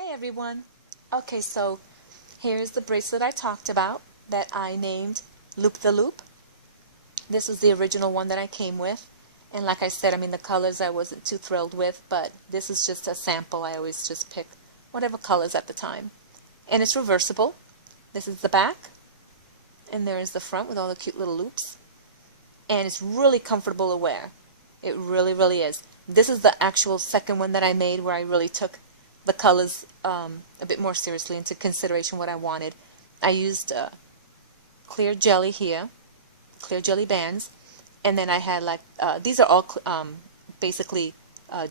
Hey everyone! Okay, so here's the bracelet I talked about that I named Loop the Loop. This is the original one that I came with. And like I said, the colors I wasn't too thrilled with, but this is just a sample. I always just pick whatever colors at the time. And it's reversible. This is the back. And there is the front with all the cute little loops. And it's really comfortable to wear. It really, really is. This is the actual second one that I made where I really took the colors a bit more seriously into consideration what I wanted. I used clear jelly here, clear jelly bands, and then I had these are all basically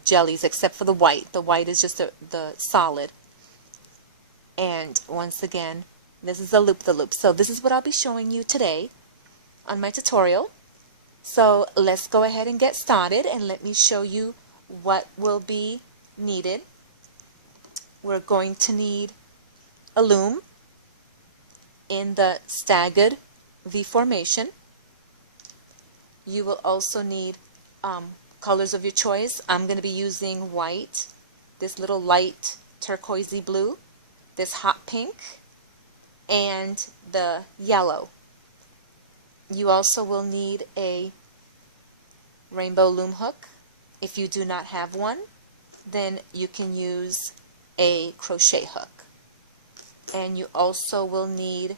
jellies except for the white. The white is just the solid. And once again, this is a loop the loop. So this is what I'll be showing you today on my tutorial. So let's go ahead and get started, and let me show you what will be needed. We're going to need a loom in the staggered V formation. You will also need colors of your choice. I'm going to be using white, this little light turquoisey blue, this hot pink, and the yellow. You also will need a rainbow loom hook. If you do not have one, then you can use a crochet hook. And you also will need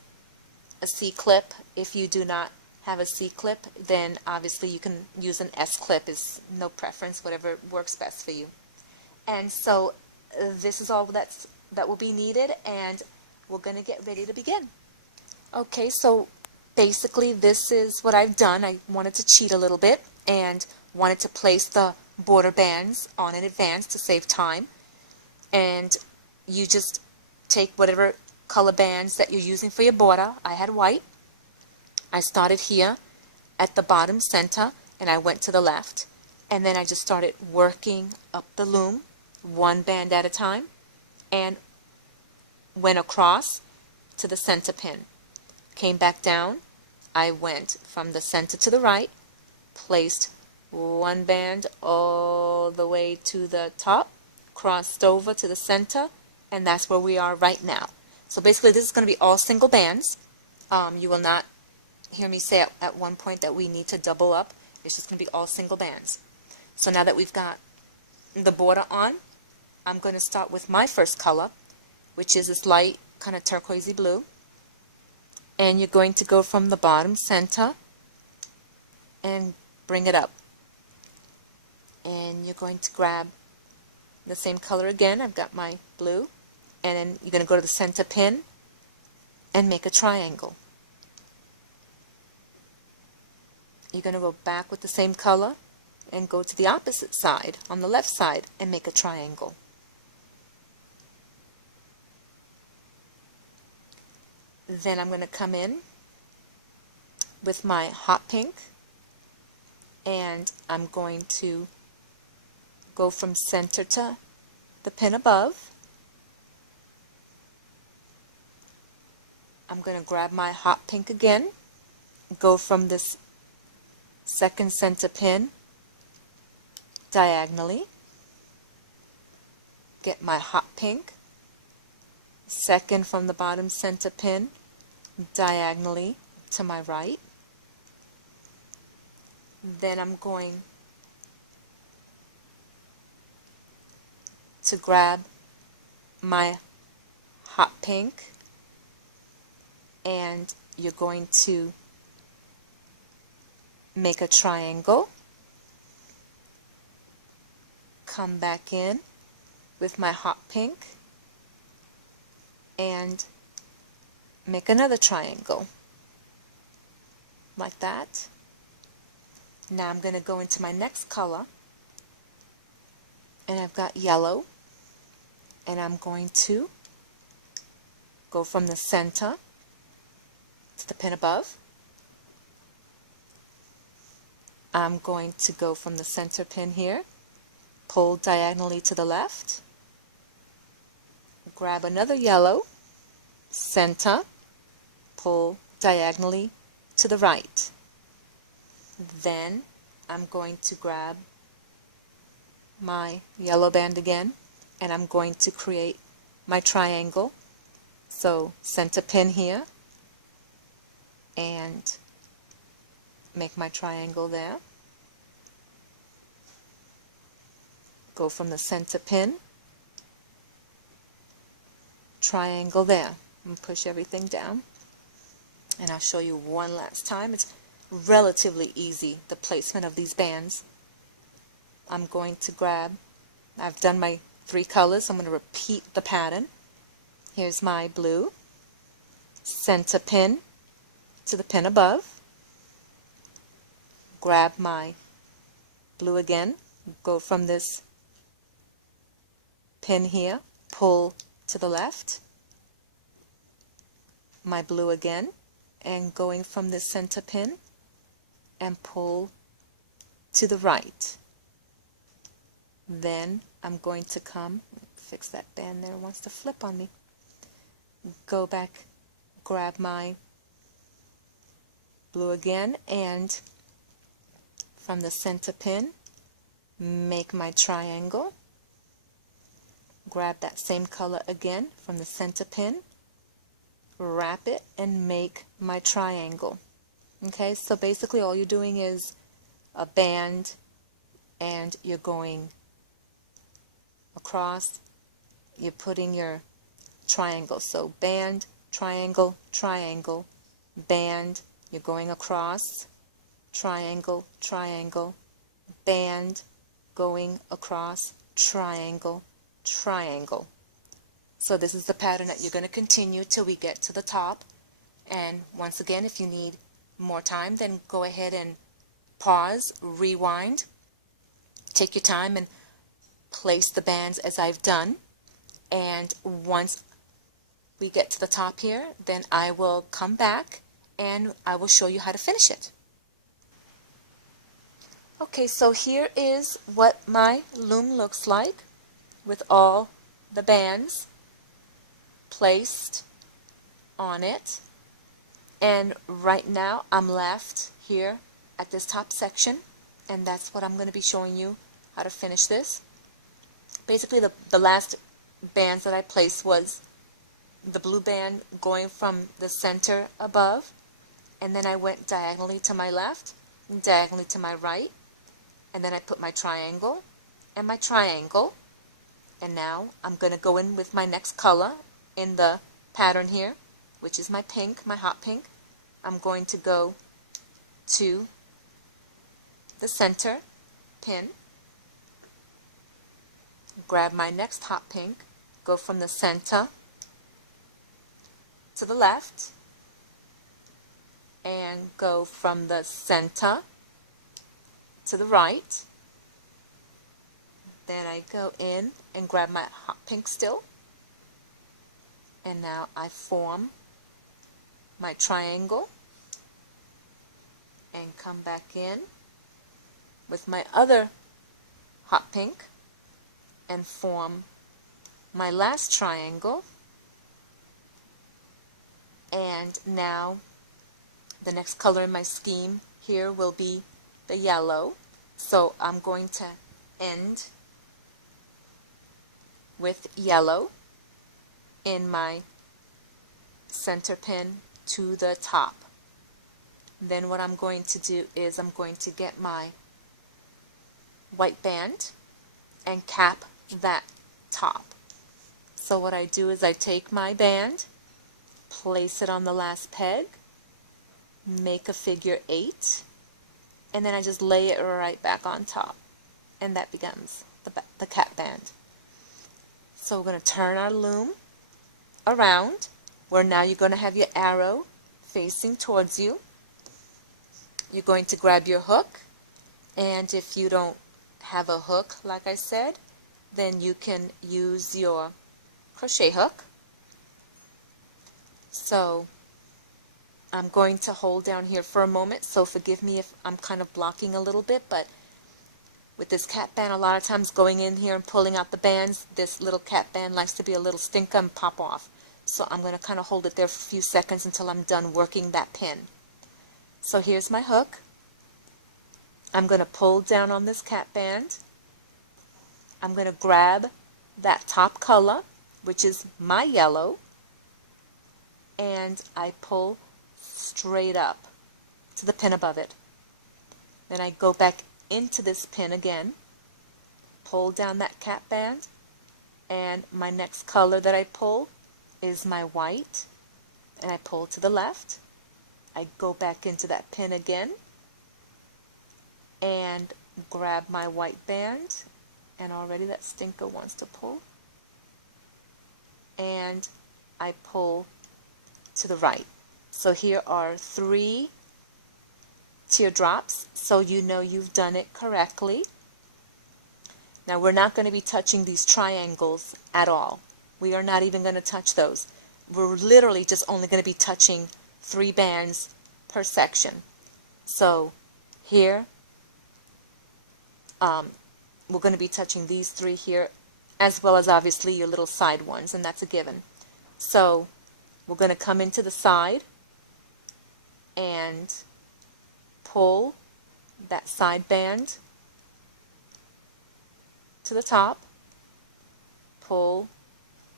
a C-clip. If you do not have a C-clip, then obviously you can use an S-clip. It's no preference, whatever works best for you. And so this is all that will be needed, and we're going to get ready to begin. Okay, so basically this is what I've done. I wanted to cheat a little bit and wanted to place the border bands on in advance to save time. And you just take whatever color bands that you're using for your border. I had white. I started here at the bottom center and I went to the left, and then I just started working up the loom one band at a time and went across to the center pin. Came back down. I went from the center to the right, placed one band all the way to the top, crossed over to the center, and that's where we are right now. So basically this is going to be all single bands. You will not hear me say at one point that we need to double up. It's just going to be all single bands. So now that we've got the border on, I'm going to start with my first color, which is this light kind of turquoisey blue. And you're going to go from the bottom center and bring it up. And you're going to grab the same color again. I've got my blue, and then you're going to go to the center pin and make a triangle. You're going to go back with the same color and go to the opposite side on the left side and make a triangle. Then I'm going to come in with my hot pink, and I'm going to go from center to the pin above. I'm going to grab my hot pink again, go from this second center pin diagonally, get my hot pink, second from the bottom center pin diagonally to my right. Then I'm going to grab my hot pink, and you're going to make a triangle, come back in with my hot pink and make another triangle like that. Now I'm going to go into my next color, and I've got yellow, and I'm going to go from the center to the pin above. I'm going to go from the center pin here, pull diagonally to the left, grab another yellow, center, pull diagonally to the right. Then I'm going to grab my yellow band again, and I'm going to create my triangle. So center pin here and make my triangle there. Go from the center pin, triangle there, and push everything down. And I'll show you one last time. It's relatively easy, the placement of these bands. I'm going to grab, I've done my 3 colors, so I'm going to repeat the pattern. Here's my blue, center pin to the pin above, grab my blue again, go from this pin here, pull to the left, my blue again, and going from the center pin and pull to the right. Then I'm going to come, fix that band there, it wants to flip on me. Go back, grab my blue again, and from the center pin, make my triangle. Grab that same color again from the center pin, wrap it, and make my triangle. Okay, so basically all you're doing is a band, and you're going across, you're putting your triangle. So band, triangle, triangle, band, you're going across, triangle, triangle, band, going across, triangle, triangle. So this is the pattern that you're going to continue till we get to the top. And once again, if you need more time, then go ahead and pause, rewind, take your time and place the bands as I've done. And once we get to the top here, then I will come back and I will show you how to finish it. Okay, so here is what my loom looks like with all the bands placed on it. And right now I'm left here at this top section, and that's what I'm going to be showing you how to finish this. Basically the last bands that I placed was the blue band going from the center above, and then I went diagonally to my left and diagonally to my right, and then I put my triangle and my triangle. And now I'm going to go in with my next color in the pattern here, which is my pink, my hot pink. I'm going to go to the center pin, grab my next hot pink, go from the center to the left, and go from the center to the right. Then I go in and grab my hot pink still, and now I form my triangle and come back in with my other hot pink and form my last triangle. And now the next color in my scheme here will be the yellow, so I'm going to end with yellow in my center pin to the top. Then what I'm going to do is I'm going to get my white band and cap that top. So what I do is I take my band, place it on the last peg, make a figure 8, and then I just lay it right back on top, and that becomes the cap band. So we're going to turn our loom around, where now you're going to have your arrow facing towards you. You're going to grab your hook, and if you don't have a hook, like I said, then you can use your crochet hook. So I'm going to hold down here for a moment, so forgive me if I'm kind of blocking a little bit, but with this cap band, a lot of times going in here and pulling out the bands, this little cap band likes to be a little stinker and pop off. So I'm going to kind of hold it there for a few seconds until I'm done working that pin. So here's my hook. I'm going to pull down on this cap band. I'm going to grab that top color which is my yellow, and I pull straight up to the pin above it. Then I go back into this pin again, pull down that cap band, and my next color that I pull is my white, and I pull to the left. I go back into that pin again and grab my white band, and already that stinker wants to pull, and I pull to the right. So here are 3 teardrops, so you know you've done it correctly. Now we're not going to be touching these triangles at all. We are not even going to touch those. We're literally just only going to be touching 3 bands per section. So here we're going to be touching these 3 here, as well as obviously your little side ones, and that's a given. So we're going to come into the side and pull that side band to the top, pull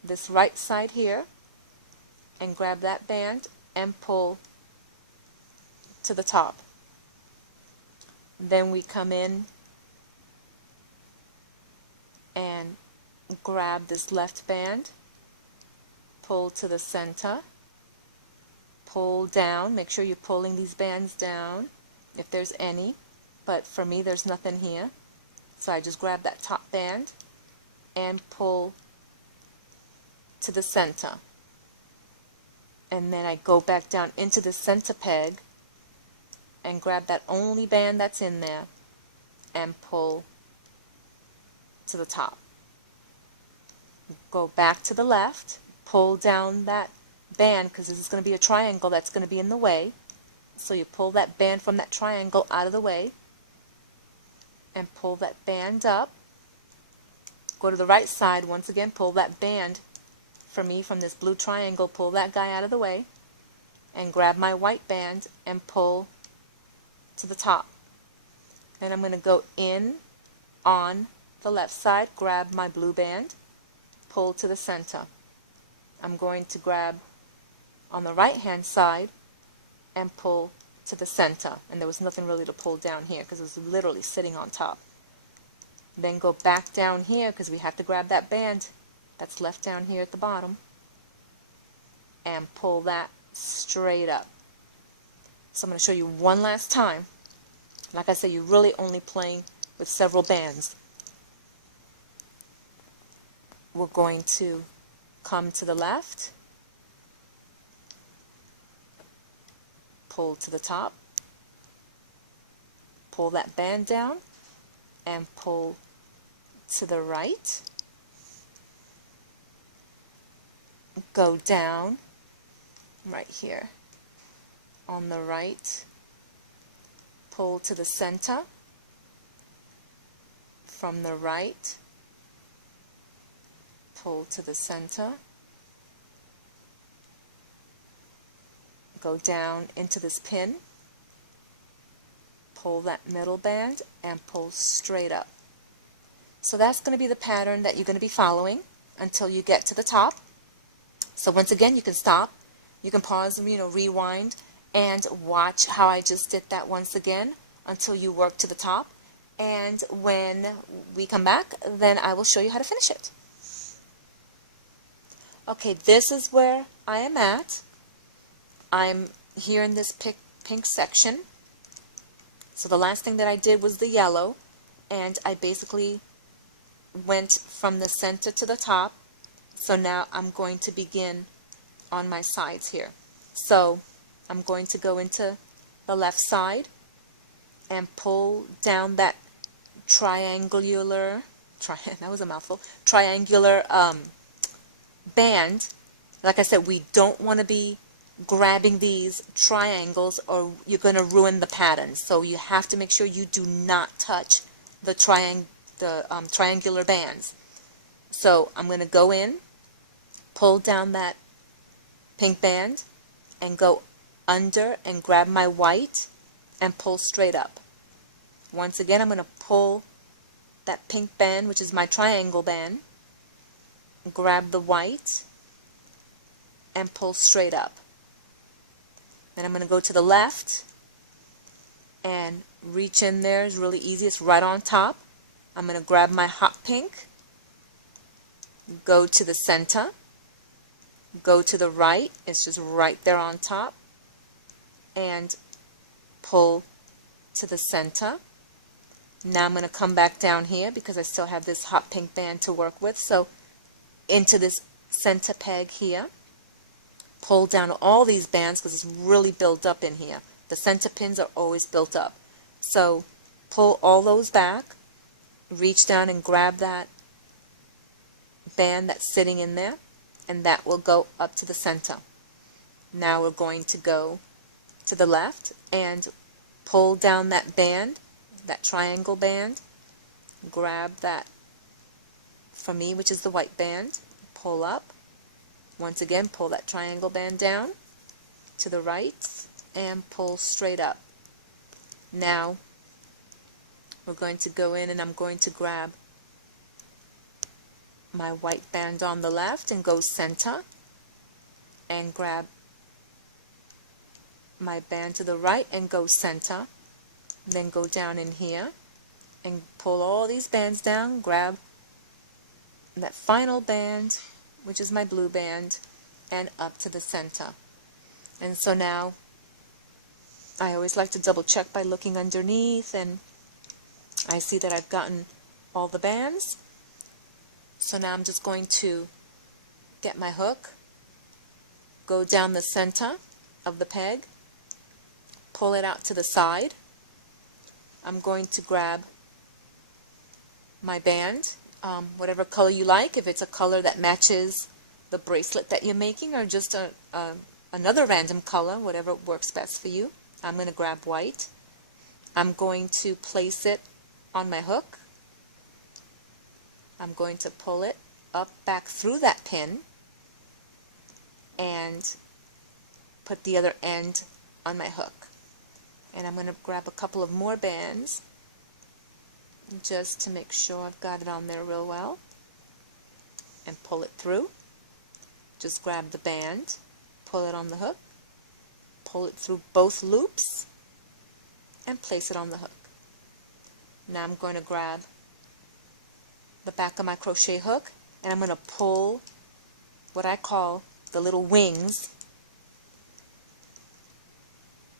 this right side here and grab that band and pull to the top. Then we come in and grab this left band, pull to the center, pull down. Make sure you're pulling these bands down if there's any, but for me there's nothing here, so I just grab that top band and pull to the center, and then I go back down into the center peg and grab that only band that's in there and pull to the top. Go back to the left, pull down that band, because this is going to be a triangle that's going to be in the way, so you pull that band from that triangle out of the way and pull that band up. Go to the right side once again, pull that band for me from this blue triangle, pull that guy out of the way and grab my white band and pull to the top. Then I'm going to go in on the left side, grab my blue band, pull to the center. I'm going to grab on the right hand side and pull to the center, and there was nothing really to pull down here because it was literally sitting on top. Then go back down here because we have to grab that band that's left down here at the bottom and pull that straight up. So I'm going to show you one last time. Like I said, you're really only playing with several bands. We're going to come to the left, pull to the top, pull that band down, and pull to the right. Go down right here on the right, pull to the center, from the right, pull to the center, go down into this pin, pull that middle band and pull straight up. So that's going to be the pattern that you're going to be following until you get to the top. So once again, you can stop, you can pause, rewind and watch how I just did that once again until you work to the top. And when we come back, then I will show you how to finish it. Okay, this is where I am at. I'm here in this pink section. So the last thing that I did was the yellow, and I basically went from the center to the top. So now I'm going to begin on my sides here. So I'm going to go into the left side and pull down that triangular band. Like I said, we don't want to be grabbing these triangles or you're going to ruin the pattern. So you have to make sure you do not touch the triangular bands. So I'm going to go in, pull down that pink band and go under and grab my white and pull straight up. Once again, I'm going to pull that pink band, which is my triangle band, grab the white and pull straight up. Then I'm going to go to the left and reach in there. It's really easy. It's right on top. I'm going to grab my hot pink, go to the center, go to the right. It's just right there on top, and pull to the center. Now I'm going to come back down here because I still have this hot pink band to work with. So into this center peg here, pull down all these bands because it's really built up in here. The center pins are always built up. So pull all those back, reach down and grab that band that's sitting in there, and that will go up to the center. Now we're going to go to the left and pull down that band, that triangle band, grab that for me, which is the white band, pull up. Once again, pull that triangle band down to the right and pull straight up. Now we're going to go in and I'm going to grab my white band on the left and go center and grab my band to the right and go center. Then go down in here and pull all these bands down, grab that final band, which is my blue band, and up to the center. And so now I always like to double check by looking underneath, and I see that I've gotten all the bands. So now I'm just going to get my hook, go down the center of the peg, pull it out to the side. I'm going to grab my band, whatever color you like, if it's a color that matches the bracelet that you're making, or just another random color, whatever works best for you. I'm going to grab white. I'm going to place it on my hook. I'm going to pull it up back through that pin and put the other end on my hook. And I'm going to grab a couple of more bands just to make sure I've got it on there real well, and pull it through. Just grab the band, pull it on the hook, pull it through both loops, and place it on the hook. Now I'm going to grab the back of my crochet hook and I'm going to pull what I call the little wings,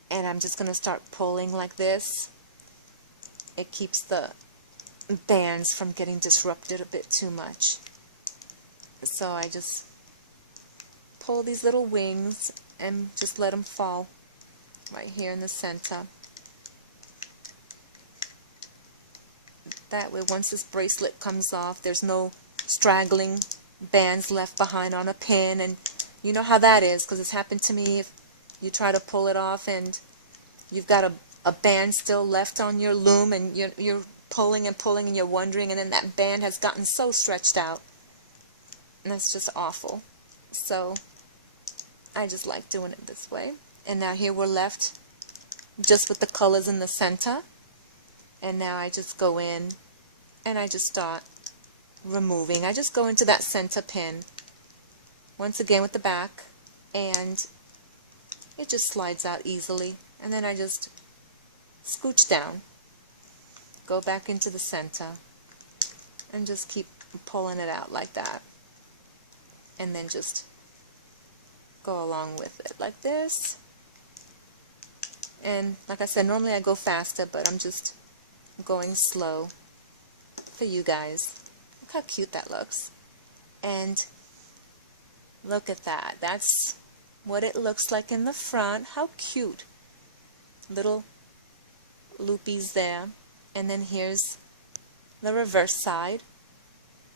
and I'm just going to start pulling like this. It keeps the bands from getting disrupted a bit too much. So I just pull these little wings and just let them fall right here in the center. That way, once this bracelet comes off, there's no straggling bands left behind on a pin. And you know how that is, because it's happened to me. If you try to pull it off and you've got a band still left on your loom, and you're pulling and pulling and you're wondering, and then that band has gotten so stretched out. And that's just awful. So I just like doing it this way. And now here we're left just with the colors in the center. And now I just go in and I just start removing. I just go into that center pin once again with the back, and it just slides out easily. And then I just scooch down, go back into the center, and just keep pulling it out like that. And then just go along with it like this. And like I said, normally I go faster, but I'm just going slow for you guys. Look how cute that looks. And look at that. That's what it looks like in the front. How cute. Little loopies there. And then here's the reverse side.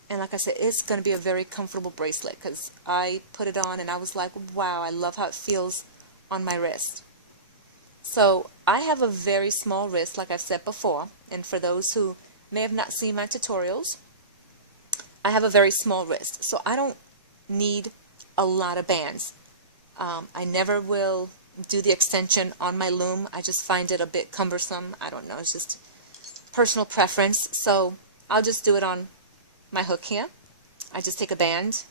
And like I said, it's going to be a very comfortable bracelet, because I put it on and I was like, wow, I love how it feels on my wrist. So I have a very small wrist, like I've said before, and for those who may have not seen my tutorials, I have a very small wrist, so I don't need a lot of bands. I never will do the extension on my loom. I just find it a bit cumbersome. I don't know, it's just personal preference. So I'll just do it on my hook here. I just take a band,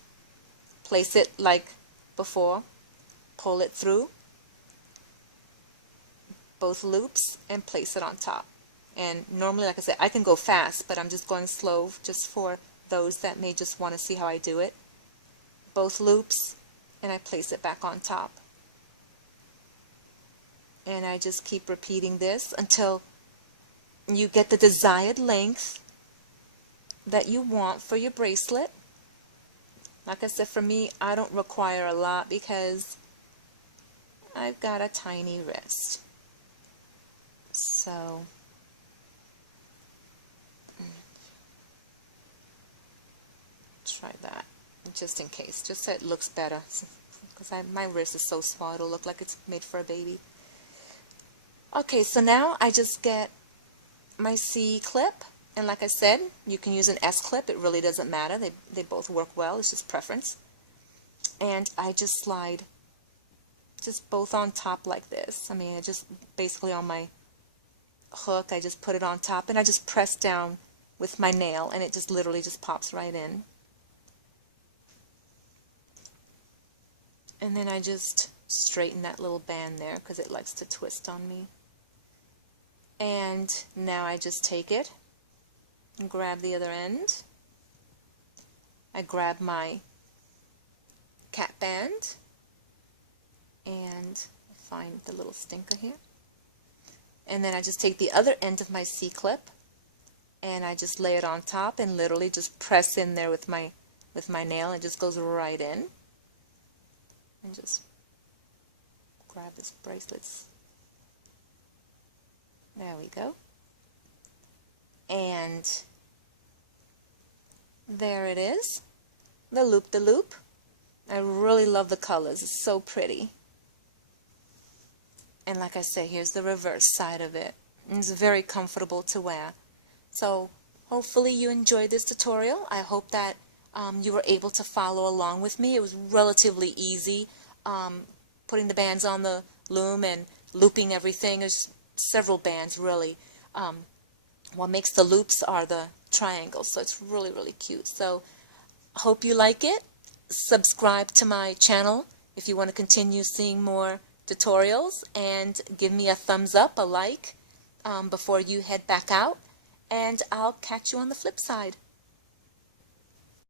place it like before, pull it through both loops and place it on top. And normally, like I said, I can go fast, but I'm just going slow just for those that may just want to see how I do it. Both loops, and I place it back on top. And I just keep repeating this until you get the desired length that you want for your bracelet. Like I said, for me, I don't require a lot because I've got a tiny wrist. So try that just in case, just so it looks better, because my wrist is so small it'll look like it's made for a baby. Okay, so now I just get my C clip, and like I said, you can use an S clip, it really doesn't matter, they both work well, it's just preference. And I just slide just both on top like this. I mean, I just basically on my hook, I just put it on top, and I just press down with my nail, and it just literally just pops right in. And then I just straighten that little band there because it likes to twist on me. And now I just take it and grab the other end. I grab my cat band and find the little stinker here. And then I just take the other end of my C-clip and I just lay it on top and literally just press in there with my nail. It just goes right in. And just grab this bracelet. There we go. And there it is, the loop-de-loop. I really love the colors, it's so pretty. And like I say, here's the reverse side of it. And it's very comfortable to wear. So hopefully you enjoyed this tutorial. I hope that you were able to follow along with me. It was relatively easy putting the bands on the loom and looping everything. There's several bands really. What makes the loops are the triangles, so it's really, really cute. So hope you like it. Subscribe to my channel if you want to continue seeing more tutorials, and give me a thumbs up, a like, before you head back out, and I'll catch you on the flip side.